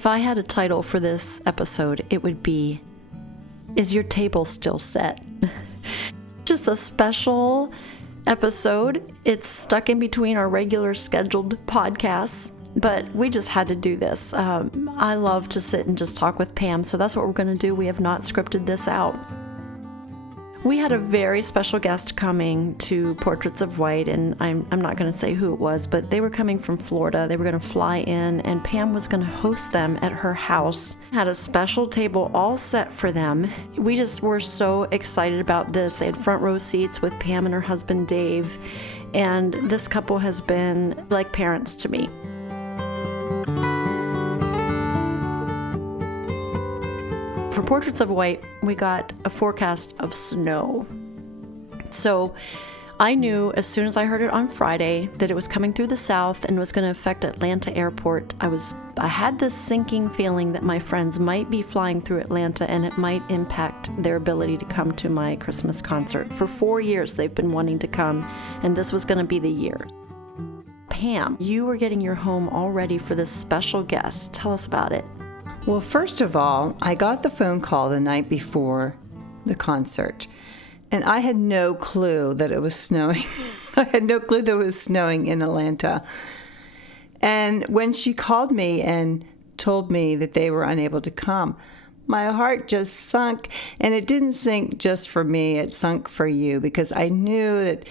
If I had a title for this episode, it would be, Is Your Table Still Set? Just a special episode. It's stuck in between our regular scheduled podcasts, but we just had to do this. I love to sit and just talk with Pam, so that's what we're going to do. We have not scripted this out. We had a very special guest coming to Portraits of White, and I'm not going to say who it was, but they were coming from Florida. They were going to fly in, and Pam was going to host them at her house. Had a special table all set for them. We just were so excited about this. They had front row seats with Pam and her husband Dave, and this couple has been like parents to me. For Portraits of White, we got a forecast of snow. So I knew as soon as I heard it on Friday that it was coming through the south and was going to affect Atlanta Airport. I had this sinking feeling that my friends might be flying through Atlanta and it might impact their ability to come to my Christmas concert. For 4 years they've been wanting to come, and this was going to be the year. Pam, you were getting your home all ready for this special guest. Tell us about it. Well, first of all, I got the phone call the night before the concert, and I had no clue that it was snowing. I had no clue that it was snowing in Atlanta. And when she called me and told me that they were unable to come, my heart just sunk, and it didn't sink just for me, it sunk for you, because I knew that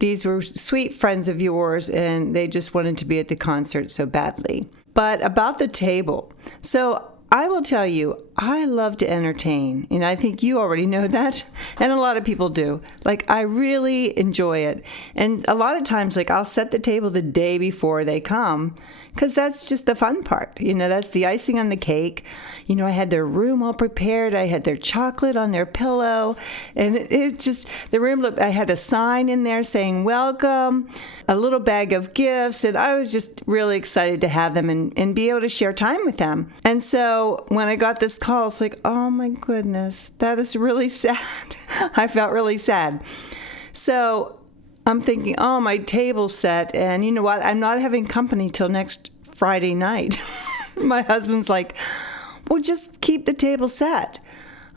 these were sweet friends of yours, and they just wanted to be at the concert so badly. But about the table, so I will tell you, I love to entertain, and I think you already know that, and a lot of people do. Like, I really enjoy it, and a lot of times, like, I'll set the table the day before they come, because that's just the fun part. You know, that's the icing on the cake. You know, I had their room all prepared. I had their chocolate on their pillow, and it just, the room looked, I had a sign in there saying welcome, a little bag of gifts, and I was just really excited to have them and be able to share time with them. And so when I got this call, it's like, oh my goodness, that is really sad. I felt really sad. So I'm thinking, oh, my table's set, and you know what? I'm not having company till next Friday night. My husband's like, well, just keep the table set.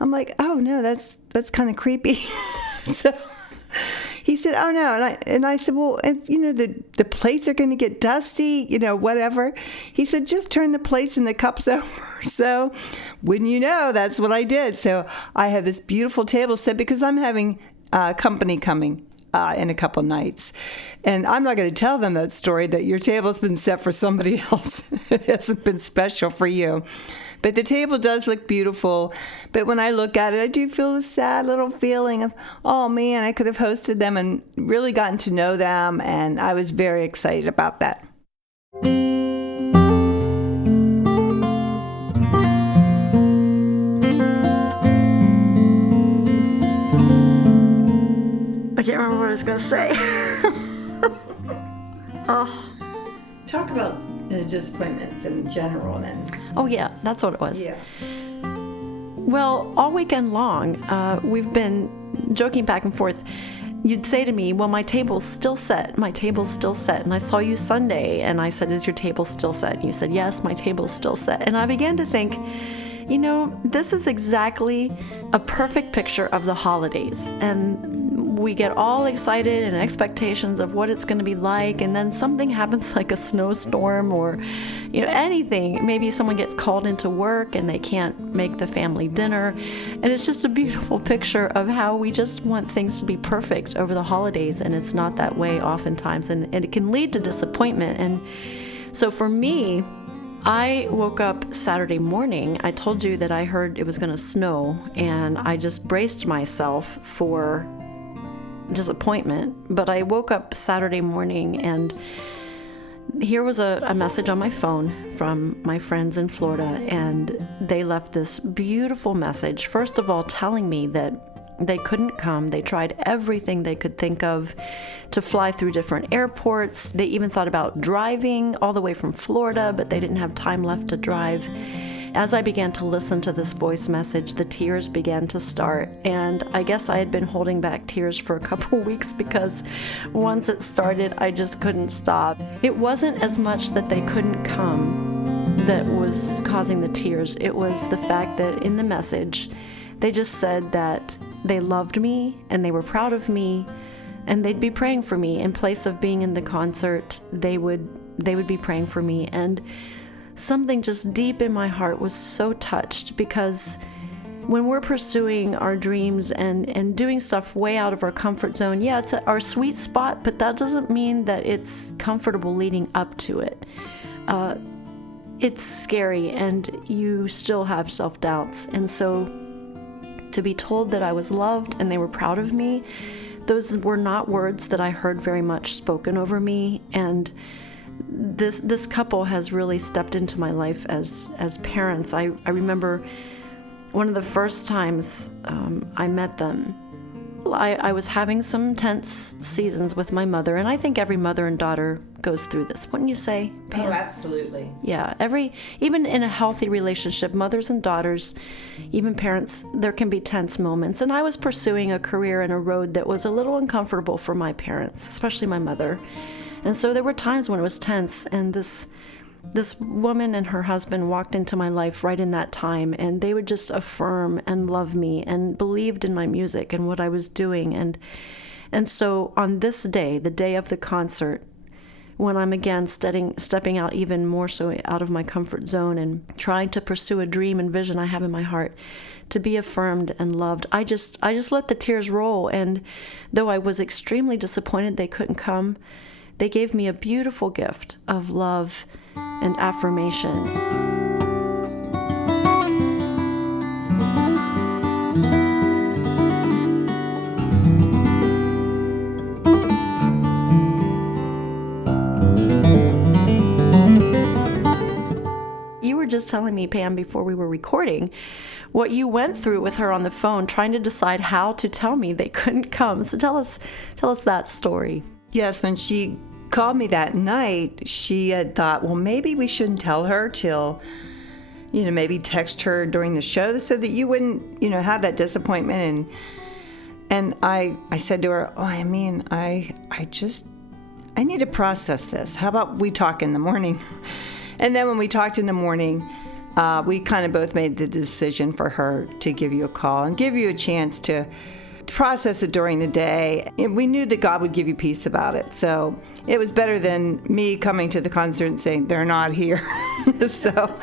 I'm like, oh no, that's kind of creepy. So he said, oh no, and I said, well, you know, the plates are going to get dusty, you know, whatever. He said, just turn the plates and the cups over. So wouldn't you know, that's what I did. So I have this beautiful table set because I'm having company coming in a couple nights. And I'm not going to tell them that story that your table's been set for somebody else. It hasn't been special for you. But the table does look beautiful. But when I look at it, I do feel a sad little feeling of, oh man, I could have hosted them and really gotten to know them. And I was very excited about that. I can't remember what I was going to say. Oh. Talk about disappointments in general then. Oh yeah, that's what it was. Yeah. Well, all weekend long, we've been joking back and forth. You'd say to me, well, my table's still set. My table's still set. And I saw you Sunday, and I said, is your table still set? And you said, yes, my table's still set. And I began to think, you know, this is exactly a perfect picture of the holidays. And we get all excited and expectations of what it's going to be like, and then something happens like a snowstorm or, you know, anything. Maybe someone gets called into work and they can't make the family dinner. And it's just a beautiful picture of how we just want things to be perfect over the holidays, and it's not that way oftentimes, and it can lead to disappointment. And so for me, I woke up Saturday morning. I told you that I heard it was going to snow, and I just braced myself for disappointment. But I woke up Saturday morning, and here was a message on my phone from my friends in Florida, and they left this beautiful message. First of all, telling me that they couldn't come. They tried everything they could think of to fly through different airports. They even thought about driving all the way from Florida, but they didn't have time left to drive. As I began to listen to this voice message, the tears began to start. And I guess I had been holding back tears for a couple weeks because once it started, I just couldn't stop. It wasn't as much that they couldn't come, that was causing the tears. It was the fact that in the message, they just said that they loved me and they were proud of me and they'd be praying for me. In place of being in the concert, they would be praying for me. And something just deep in my heart was so touched, because when we're pursuing our dreams and doing stuff way out of our comfort zone, yeah, it's our sweet spot, but that doesn't mean that it's comfortable leading up to it. It's scary, and you still have self-doubts. And so to be told that I was loved and they were proud of me, those were not words that I heard very much spoken over me. And this couple has really stepped into my life as parents. I remember one of the first times I met them, I was having some tense seasons with my mother, and I think every mother and daughter goes through this, wouldn't you say, Pam? Oh, absolutely. Yeah, even in a healthy relationship, mothers and daughters, even parents, there can be tense moments. And I was pursuing a career in a road that was a little uncomfortable for my parents, especially my mother. And so there were times when it was tense, and this woman and her husband walked into my life right in that time, and they would just affirm and love me and believed in my music and what I was doing. And so on this day, the day of the concert, when I'm again stepping out even more so out of my comfort zone and trying to pursue a dream and vision I have in my heart, to be affirmed and loved, I just let the tears roll. And though I was extremely disappointed they couldn't come, they gave me a beautiful gift of love and affirmation. You were just telling me, Pam, before we were recording, what you went through with her on the phone, trying to decide how to tell me they couldn't come. So tell us that story. Yes, when she called me that night, she had thought, well, maybe we shouldn't tell her till, maybe text her during the show so that you wouldn't, have that disappointment. And I said to her, I need to process this. How about we talk in the morning? And then when we talked in the morning, we kind of both made the decision for her to give you a call and give you a chance to process it during the day. And we knew that God would give you peace about it. So it was better than me coming to the concert and saying, they're not here. So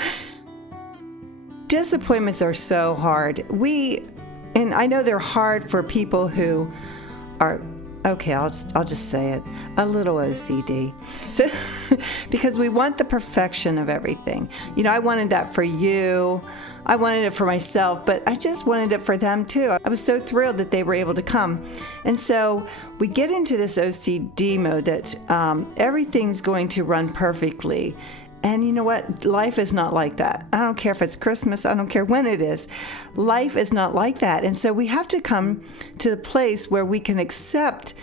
disappointments are so hard. And I know they're hard for people who are, okay, I'll just say it, a little OCD. So, because we want the perfection of everything. I wanted that for you. I wanted it for myself, but I just wanted it for them too. I was so thrilled that they were able to come. And so we get into this OCD mode that everything's going to run perfectly. And you know what? Life is not like that. I don't care if it's Christmas. I don't care when it is. Life is not like that. And so we have to come to the place where we can accept.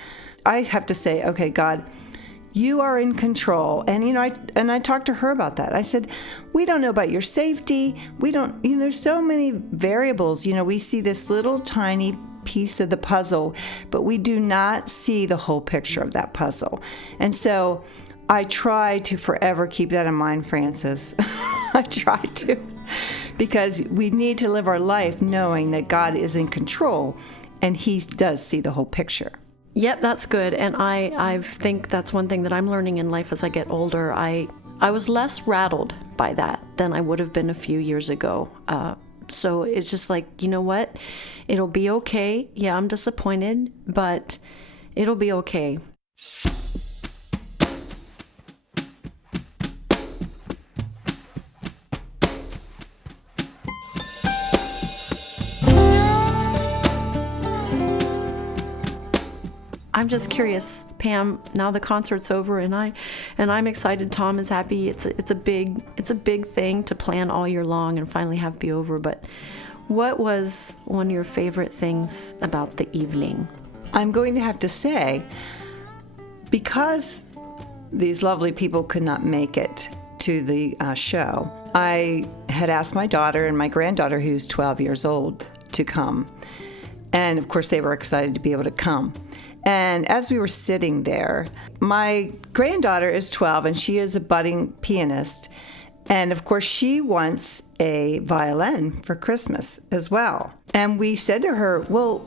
I have to say, okay, God, you are in control. And, I talked to her about that. I said, we don't know about your safety. We don't, there's so many variables. We see this little tiny piece of the puzzle, but we do not see the whole picture of that puzzle. And so I try to forever keep that in mind, Frances. I try to, because we need to live our life knowing that God is in control and He does see the whole picture. Yep, that's good. And I think that's one thing that I'm learning in life as I get older. I was less rattled by that than I would have been a few years ago. So it's just like, you know what? It'll be okay. Yeah, I'm disappointed, but it'll be okay. I'm just curious, Pam, now the concert's over and I'm excited. Tom is happy. It's a big thing to plan all year long and finally have be over. But what was one of your favorite things about the evening? I'm going to have to say, because these lovely people could not make it to the show, I had asked my daughter and my granddaughter, who's 12 years old, to come. And of course, they were excited to be able to come. And as we were sitting there, my granddaughter is 12 and she is a budding pianist. And of course, she wants a violin for Christmas as well. And we said to her, well,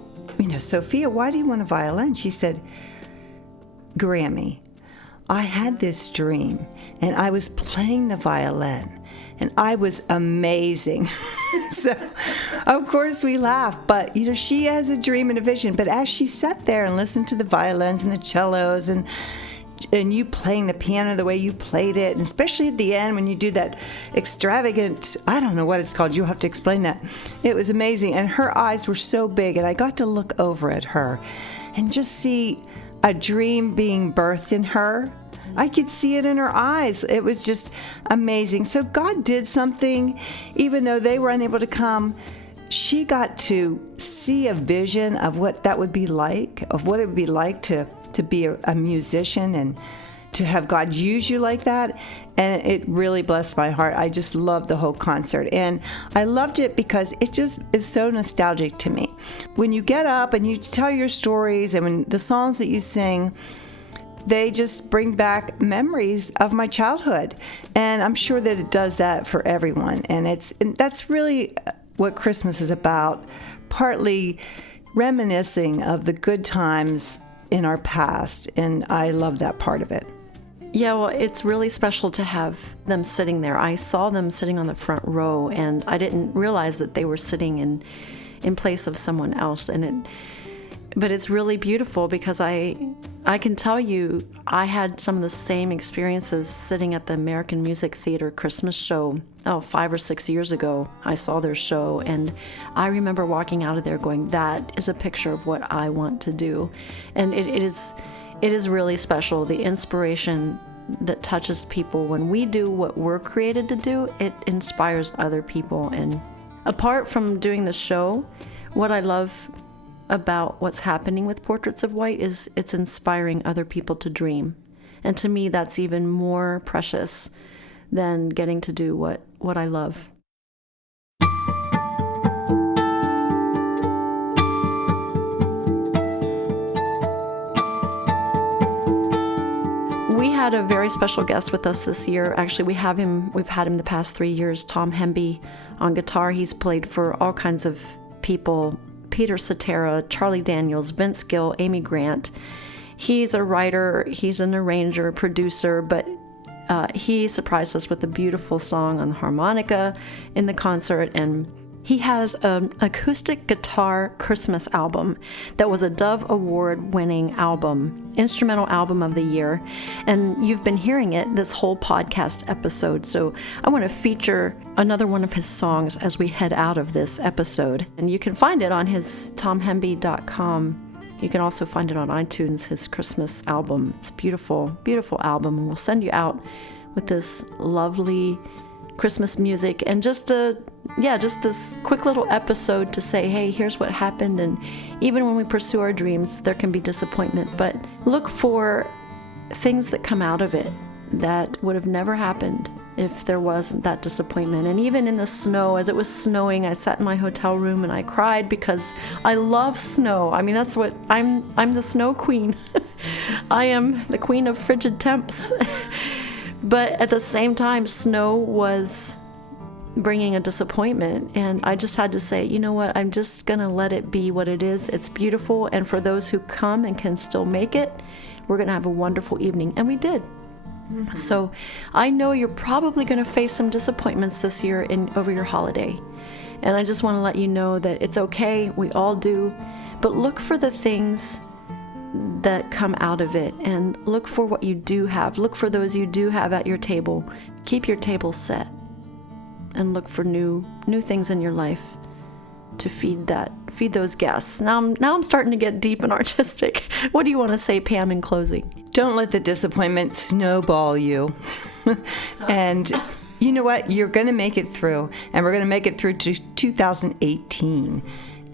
Sophia, why do you want a violin? She said, Grammy, I had this dream and I was playing the violin and I was amazing. So, of course, we laughed. But, she has a dream and a vision. But as she sat there and listened to the violins and the cellos and you playing the piano the way you played it, and especially at the end when you do that extravagant, I don't know what it's called, you'll have to explain that. It was amazing, and her eyes were so big, and I got to look over at her and just see a dream being birthed in her. I could see it in her eyes. It was just amazing. So God did something, even though they were unable to come. She got to see a vision of what that would be like, of what it would be like to be a musician and to have God use you like that. And it really blessed my heart. I just loved the whole concert. And I loved it because it just is so nostalgic to me. When you get up and you tell your stories and when the songs that you sing, they just bring back memories of my childhood. And I'm sure that it does that for everyone. And that's really what Christmas is about, partly reminiscing of the good times in our past, and I love that part of it. Yeah, well, it's really special to have them sitting there. I saw them sitting on the front row, and I didn't realize that they were sitting in place of someone else. But it's really beautiful because I can tell you I had some of the same experiences sitting at the American Music Theater Christmas show 5 or 6 years ago. I saw their show, and I remember walking out of there going, that is a picture of what I want to do. And it is really special. The inspiration that touches people when we do what we're created to do, it inspires other people. And apart from doing the show, what I love about what's happening with Portraits of White is it's inspiring other people to dream. And to me, that's even more precious than getting to do what I love. We had a very special guest with us this year. Actually, we've had him the past 3 years, Tom Hemby on guitar. He's played for all kinds of people, Peter Cetera, Charlie Daniels, Vince Gill, Amy Grant. He's a writer, he's an arranger, producer, but he surprised us with a beautiful song on the harmonica in the concert, and he has an acoustic guitar Christmas album that was a Dove Award-winning album, instrumental album of the year, and you've been hearing it this whole podcast episode, so I want to feature another one of his songs as we head out of this episode, and you can find it on his tomhemby.com. You can also find it on iTunes, his Christmas album. It's a beautiful, beautiful album, and we'll send you out with this lovely Christmas music and just this quick little episode to say, hey, here's what happened. And even when we pursue our dreams, there can be disappointment, but look for things that come out of it that would have never happened if there wasn't that disappointment. And even in the snow, as it was snowing, I sat in my hotel room and I cried because I love snow. I mean, that's what I'm the snow queen. I am the queen of frigid temps. But at the same time, snow was bringing a disappointment, and I just had to say, you know what, I'm just gonna let it be what it is. It's beautiful, and for those who come and can still make it, we're gonna have a wonderful evening, and we did. Mm-hmm. So I know you're probably gonna face some disappointments this year over your holiday, and I just want to let you know that it's okay, we all do, but look for the things that come out of it, and look for what you do have. Look for those you do have at your table. Keep your table set, and look for new things in your life to feed those guests. Now I'm starting to get deep and artistic. What do you want to say, Pam, in closing? Don't let the disappointment snowball you. And you know what? You're going to make it through, and we're going to make it through to 2018.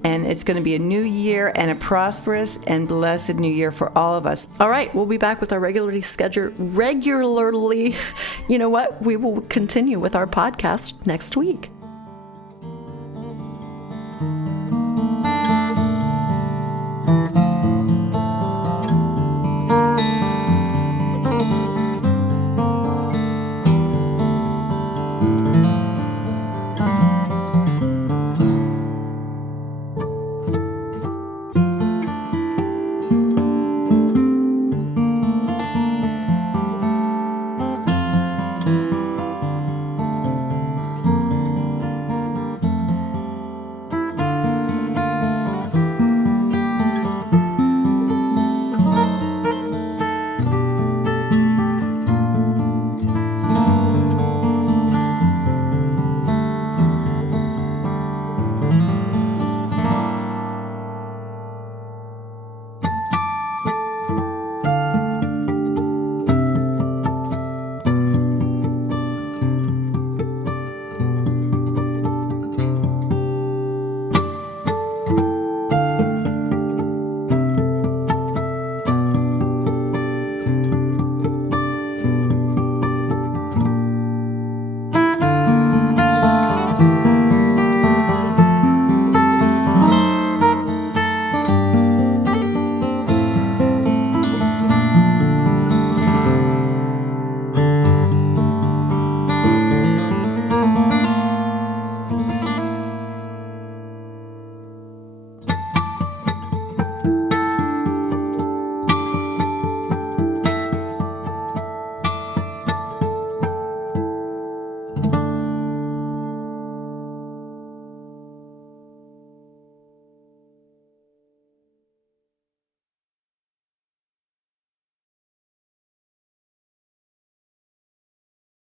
And it's going to be a new year and a prosperous and blessed new year for all of us. All right, we'll be back with our regularly. You know what? We will continue with our podcast next week.